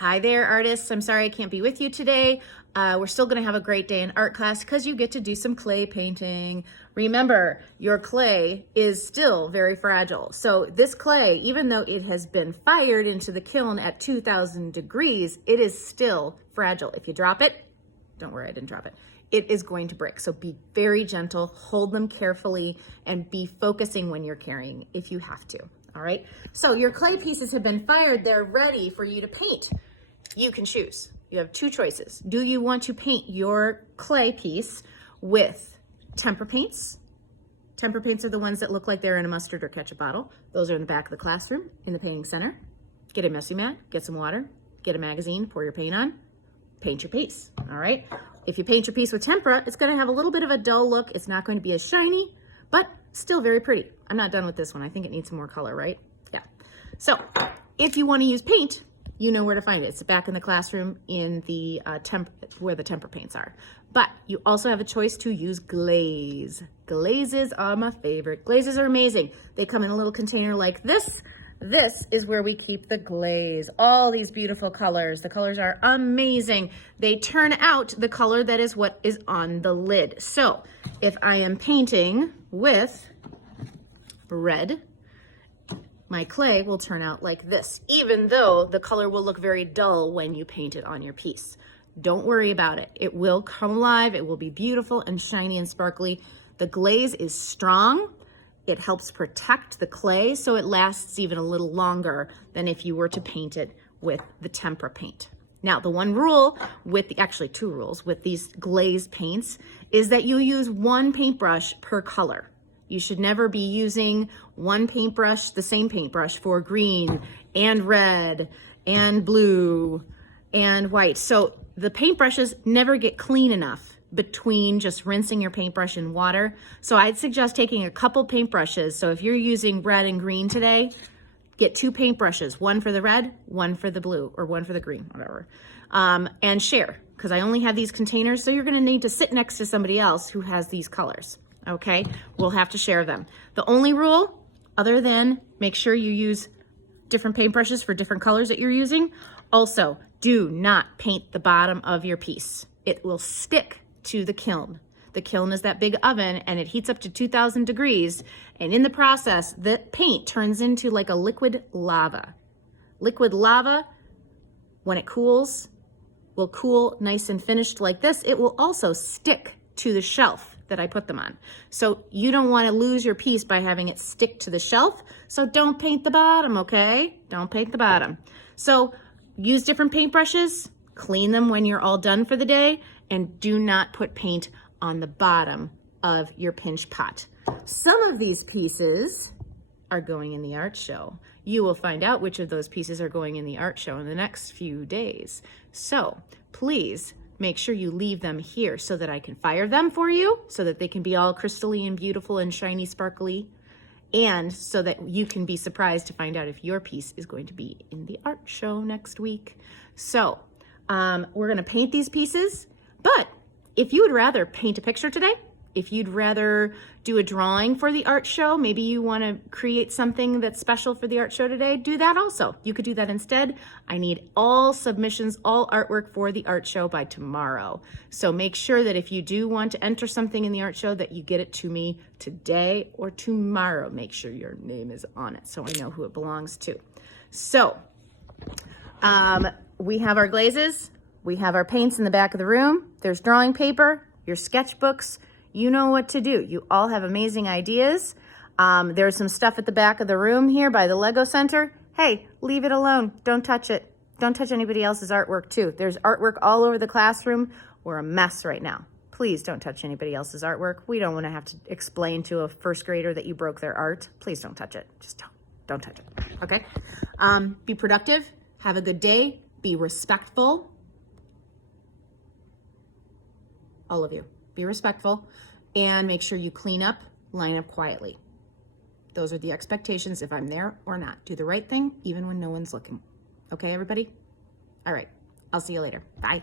Hi there, artists. I'm sorry I can't be with you today. We're still going to have a great day in art class because you get to do some clay painting. Remember, your clay is still very fragile. So this clay, even though it has been fired into the kiln at 2,000 degrees, it is still fragile. If you drop it, don't worry, I didn't drop it. It is going to break. So be very gentle, hold them carefully, and be focusing when you're carrying if you have to. All right. So your clay pieces have been fired. They're ready for you to paint. You can choose. You have two choices. Do you want to paint your clay piece with tempera paints? Tempera paints are the ones that look like they're in a mustard or ketchup bottle. Those are in the back of the classroom in the painting center. Get a messy mat, get some water, get a magazine, pour your paint on, paint your piece. All right. If you paint your piece with tempera, it's going to have a little bit of a dull look. It's not going to be as shiny, but still very pretty. I'm not done with this one. I think it needs some more color, right? Yeah. So if you want to use paint, you know where to find it. It's back in the classroom in the where the tempera paints are. But you also have a choice to use glaze. Glazes are my favorite. Glazes are amazing. They come in a little container like this. This is where we keep the glaze. All these beautiful colors. The colors are amazing. They turn out the color that is what is on the lid. So if I am painting with red, my clay will turn out like this, even though the color will look very dull when you paint it on your piece. Don't worry about it. It will come alive. It will be beautiful and shiny and sparkly. The glaze is strong. It helps protect the clay, so it lasts even a little longer than if you were to paint it with the tempera paint. Now, the one rule with actually two rules with these glaze paints is that you use one paintbrush per color. You should never be using one paintbrush, the same paintbrush for green and red and blue and white. So the paintbrushes never get clean enough between just rinsing your paintbrush in water. So I'd suggest taking a couple paintbrushes. So if you're using red and green today, get two paintbrushes, one for the red, one for the blue, or one for the green, whatever, and share, because I only have these containers. So you're going to need to sit next to somebody else who has these colors. Okay, we'll have to share them. The only rule, other than make sure you use different paintbrushes for different colors that you're using, also do not paint the bottom of your piece. It will stick to the kiln. The kiln is that big oven and it heats up to 2,000 degrees. And in the process, the paint turns into like a liquid lava. Liquid lava, when it cools, will cool nice and finished like this. It will also stick to the shelf that I put them on. So you don't want to lose your piece by having it stick to the shelf. So don't paint the bottom, okay? Don't paint the bottom. So use different paintbrushes, clean them when you're all done for the day, and do not put paint on the bottom of your pinch pot. Some of these pieces are going in the art show. You will find out which of those pieces are going in the art show in the next few days. So please make sure you leave them here so that I can fire them for you, so that they can be all crystalline, beautiful, and shiny, sparkly, and so that you can be surprised to find out if your piece is going to be in the art show next week. So we're gonna paint these pieces, but if you would rather paint a picture today, if you'd rather do a drawing for the art show, maybe you want to create something that's special for the art show today, do that also. You could do that instead. I need all submissions, all artwork for the art show by tomorrow. So make sure that if you do want to enter something in the art show, that you get it to me today or tomorrow. Make sure your name is on it so I know who it belongs to. So we have our glazes. We have our paints in the back of the room. There's drawing paper, your sketchbooks. You know what to do. You all have amazing ideas. There's some stuff at the back of the room here by the Lego Center. Hey, leave it alone. Don't touch it. Don't touch anybody else's artwork too. There's artwork all over the classroom. We're a mess right now. Please don't touch anybody else's artwork. We don't want to have to explain to a first grader that you broke their art. Please don't touch it. Just don't touch it. Okay? Be productive. Have a good day. Be respectful. All of you. Be respectful and make sure you clean up, line up quietly. Those are the expectations if I'm there or not. Do the right thing even when no one's looking. Okay, everybody? All right. I'll see you later. Bye.